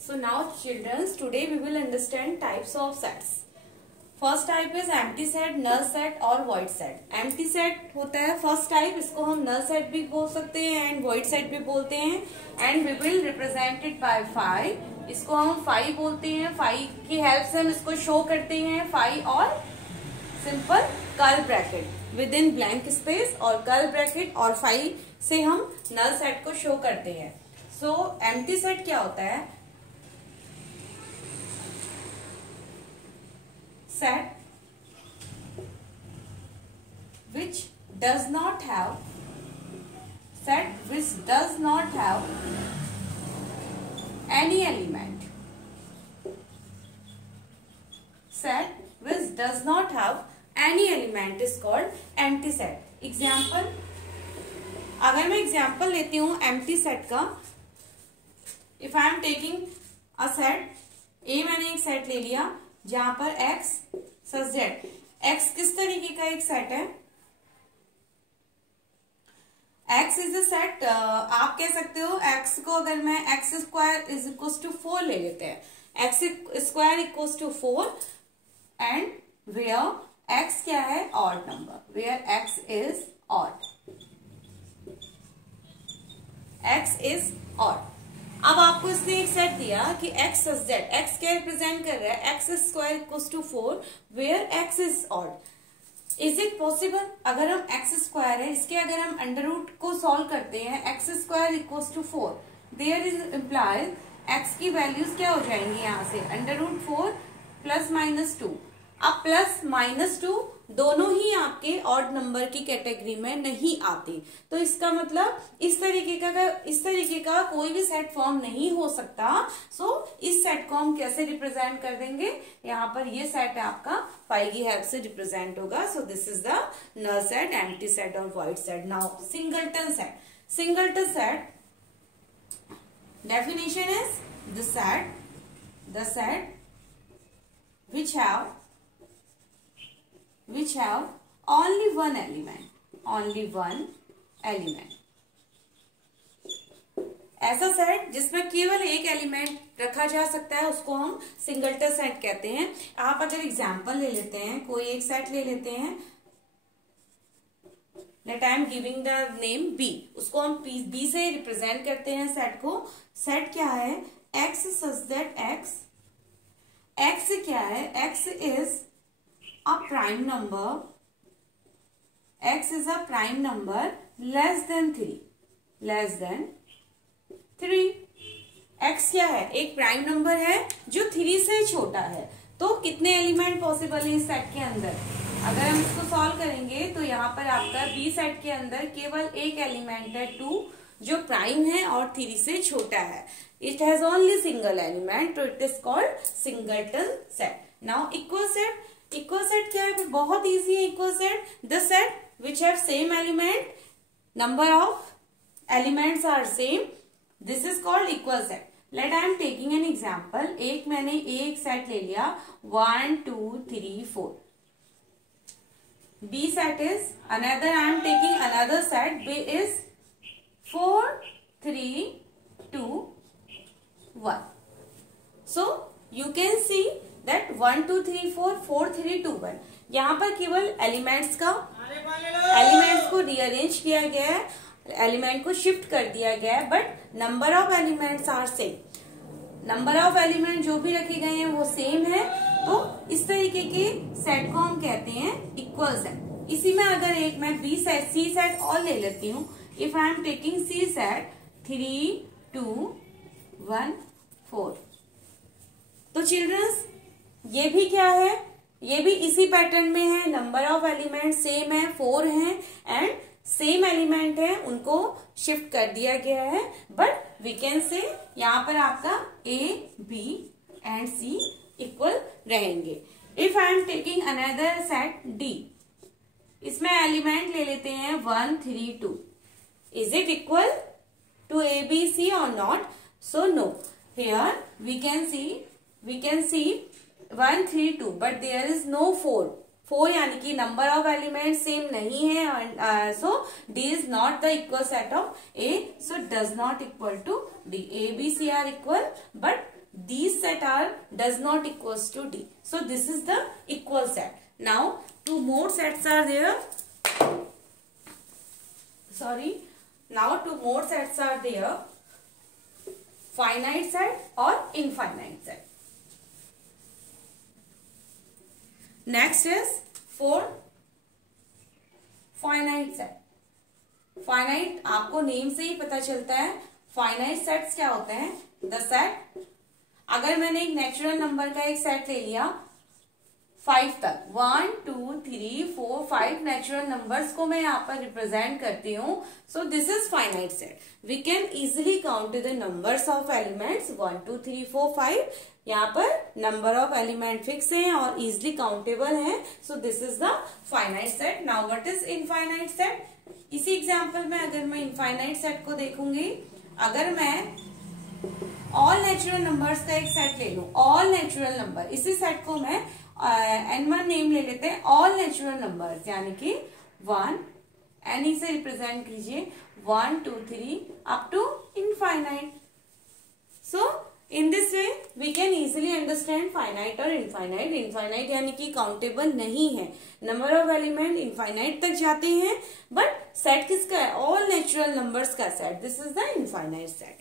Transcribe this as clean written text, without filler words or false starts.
So now children, today we will understand types of sets. First type is empty set, null set और void set. Empty set होता है first type, इसको हम null set भी बोल सकते हैं एंड वॉइड सेट भी बोलते हैं. And we will represented by five. इसको हम फाइव बोलते हैं. फाइव की हेल्प से हम इसको शो करते हैं. फाइव और simple curl bracket with in blank space और कर्ल ब्रैकेट और फाइव से हम नल सेट को शो करते हैं. सो एम्प्टी सेट क्या होता है? Set which does not have any element. Set which does not have any element is called empty set. Example, अगर मैं एग्जाम्पल लेती हूँ empty set का, if I am taking a set, A मैंने एक सेट ले लिया जहां पर x सच जेड. x किस तरीके का एक सेट है? x is a set. आप कह सकते हो x को अगर मैं x square is equal to 4 ले लेते हैं. x square equal to 4 and where x क्या है? Odd number. Where x is odd. x is odd. अब आपको इसने एक सेट दिया कि x सच जेड. x क्या रिप्रेजेंट कर रहा है? x square equal to 4 where x is odd. Is it possible? अगर हम x स्क्वायर है, इसके अगर हम अंडर रूट को सॉल्व करते हैं, x square equal to 4, there is implies x की वैल्यूज क्या हो जाएंगी यहाँ से? Under root 4 plus minus 2. अब प्लस माइनस 2 दोनों ही आपके ऑड नंबर की कैटेगरी में नहीं आते. तो इसका मतलब इस तरीके का कोई भी सेट फॉर्म नहीं हो सकता. सो इस सेट को हम कैसे रिप्रेजेंट कर देंगे? यहाँ पर ये सेट है आपका 5 की हेल्प से रिप्रेजेंट होगा. So this is the null set, empty set और void set. Now singleton set. Singleton set definition is the set which have only one element. ऐसा सेट जिसमें केवल एक एलिमेंट रखा जा सकता है उसको हम सिंगलटन सेट कहते हैं. आप अगर एग्जांपल ले लेते हैं, कोई एक सेट ले लेते हैं, let I am giving the name B. उसको हम बी से रिप्रेजेंट करते हैं सेट को. सेट क्या है? x सच दैट x क्या है? x is a prime number. X is a prime number less than 3. X क्या है? एक प्राइम नंबर है जो 3 से छोटा है. तो कितने एलिमेंट पॉसिबल है इस सेट के अंदर? अगर हम इसको सॉल्व करेंगे तो यहाँ पर आपका बी सेट के अंदर केवल एक एलिमेंट है 2 जो प्राइम है और 3 से छोटा है. It has only single element, तो it is called singleton set. Now equal set. Equal set क्या है? बहुत इजी है. Equal set the set which have same element, number of elements are same, this is called equal set. Let I am taking an example. मैंने एक set ले लिया 1 2 3 4. B set is another. I am taking another set. B is 4 3 2 1. So you can see that 1 2 3 4 4 3 2 1. यहाँ पर केवल elements को rearrange किया गया है, एलिमेंट को शिफ्ट कर दिया गया है, but number of elements are same. Number of element जो भी रखे गए हैं वो सेम है. तो इस तरीके के सेट को हम कहते हैं इक्वल सेट. इसी में अगर एक मैं बी सेट सी सेट और ले लेती हूँ. If I am taking C set 3 2 1 4. तो चिल्ड्रंस ये भी क्या है? ये भी इसी पैटर्न में है. नंबर ऑफ एलिमेंट सेम है, 4 हैं एंड सेम एलिमेंट है, उनको शिफ्ट कर दिया गया है. बट वी कैन से यहाँ पर आपका A B and C equal रहेंगे. If I am taking another set D, इसमें एलिमेंट ले लेते हैं 1 3 2. Is it equal to A B C और not? So no. Here we can see 1 3 2 but there is no 4 यानी कि number of element same नहीं है. So D is not the equal set of A. So does not equal to D. A B C are equal but these set are does not equals to D. So this is the equal set. Now two more sets are there. Now two more sets are there. Finite set or infinite set. Next is for finite set. Finite आपको name से ही पता चलता है. Finite sets क्या होते हैं? The set, अगर मैंने एक नेचुरल नंबर का एक सेट ले लिया 5 तक, 1 2 3 4 5 नेचुरल नंबर्स को मैं यहाँ पर रिप्रेजेंट करती हूँ. So this is finite set. We can easily count the numbers of elements 1 2 3 4 5. यहाँ पर नंबर ऑफ एलिमेंट फिक्स है और इजिली काउंटेबल है. सो this is the finite set. Now what is infinite set? इसी एग्जाम्पल में अगर मैं इनफाइनाइट सेट को देखूंगी, अगर मैं ऑल नेचुरल नंबर्स का एक सेट ले लूं, ऑल नेचुरल नंबर, इसी सेट को मैं n1 नेम ले लेते हैं. ऑल नेचुरल नंबर्स यानी कि 1 एन से रिप्रेजेंट कीजिए 1 2 3 up to infinite. So in this way we can easily understand finite और इनफाइनाइट. इनफाइनाइट यानी कि काउंटेबल नहीं है, नंबर ऑफ एलिमेंट इनफाइनाइट तक जाते हैं, बट सेट किसका है? ऑल नेचुरल नंबर्स का set. This is the infinite set.